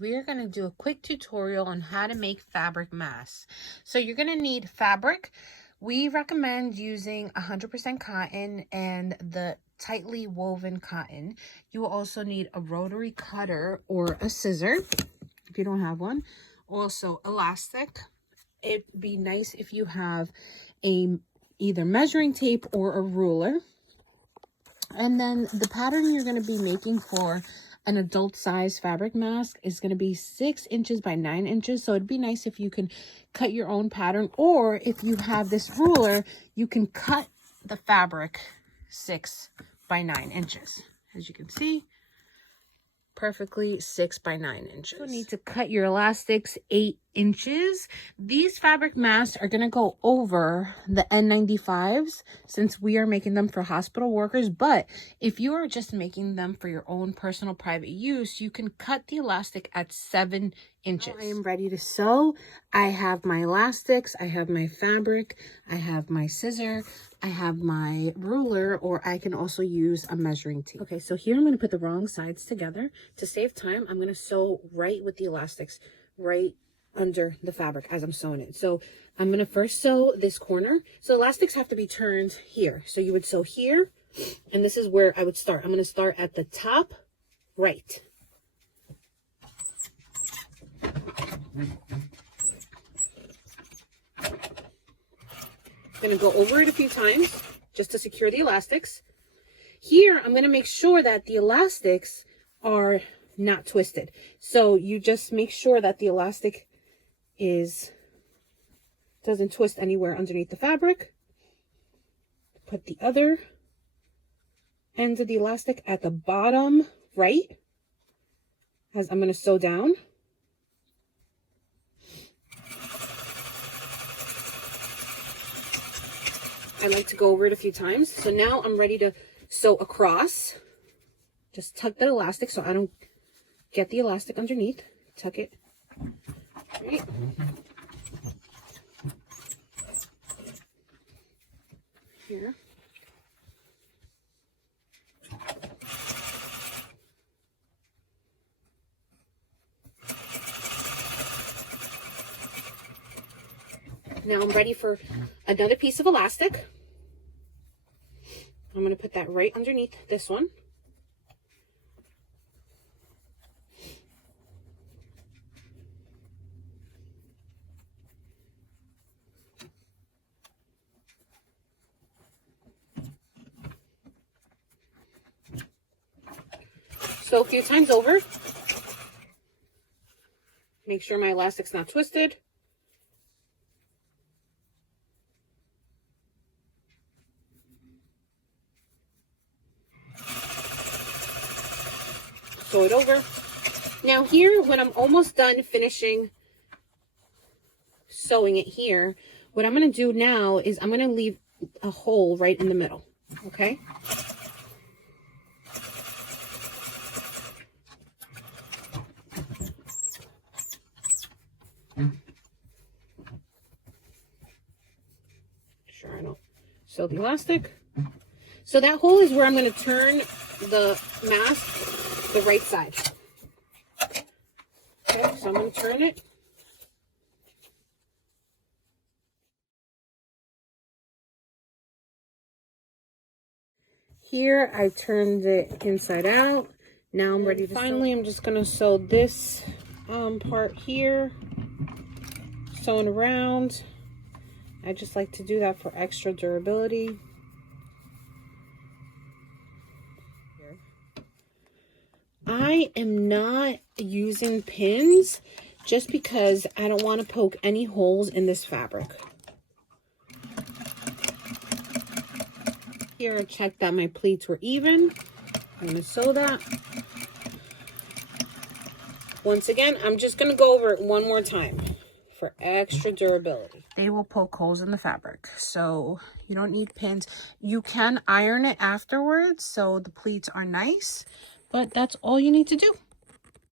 We are going to do a quick tutorial on how to make fabric masks. So you're going to need fabric. We recommend using 100% cotton and the tightly woven cotton. You will also need a rotary cutter or a scissor if you don't have one. Also elastic. It'd be nice if you have either measuring tape or a ruler. And then the pattern you're going to be making for an adult size fabric mask is going to be 6 inches by 9 inches. So it'd be nice if you can cut your own pattern, or if you have this ruler, you can cut the fabric 6 by 9 inches. As you can see, perfectly 6 by 9 inches. You need to cut your elastics 8 inches. These fabric masks are going to go over the N95s since we are making them for hospital workers. But if you are just making them for your own personal private use, you can cut the elastic at 7 inches. Now I am ready to sew. I have my elastics, I have my fabric, I have my scissor, I have my ruler, or I can also use a measuring tape. Okay, so here I'm going to put the wrong sides together. To save time, I'm going to sew right with the elastics, right under the fabric as I'm sewing it. So I'm going to first sew this corner. So elastics have to be turned here. So you would sew here, and this is where I would start. I'm going to start at the top right. I'm going to go over it a few times just to secure the elastics. Here, I'm going to make sure that the elastics are not twisted. So you just make sure that the elastic doesn't twist anywhere underneath the fabric. Put the other end of the elastic at the bottom right as I'm going to sew down. I like to go over it a few times. So now I'm ready to sew across. Just tuck the elastic so I don't get the elastic underneath. Tuck it. Right. Here. Now I'm ready for another piece of elastic. I'm going to put that right underneath this one. Sew a few times over. Make sure my elastic's not twisted. Sew it over. Now here, when I'm almost done finishing sewing it here, what I'm going to do now is I'm going to leave a hole right in the middle. Okay? Sure I don't sew the elastic. So that hole is where I'm going to turn the mask the right side. Okay, so I'm going to turn it. Here I turned it inside out. Now I'm ready to finally sew. I'm just going to sew this part here, sewing around. I just like to do that for extra durability. I am not using pins just because I don't want to poke any holes in this fabric. Here I checked that my pleats were even. I'm going to sew that. Once again, I'm just going to go over it one more time for extra durability. They will poke holes in the fabric, so you don't need pins. You can iron it afterwards so the pleats are nice. But that's all you need to do.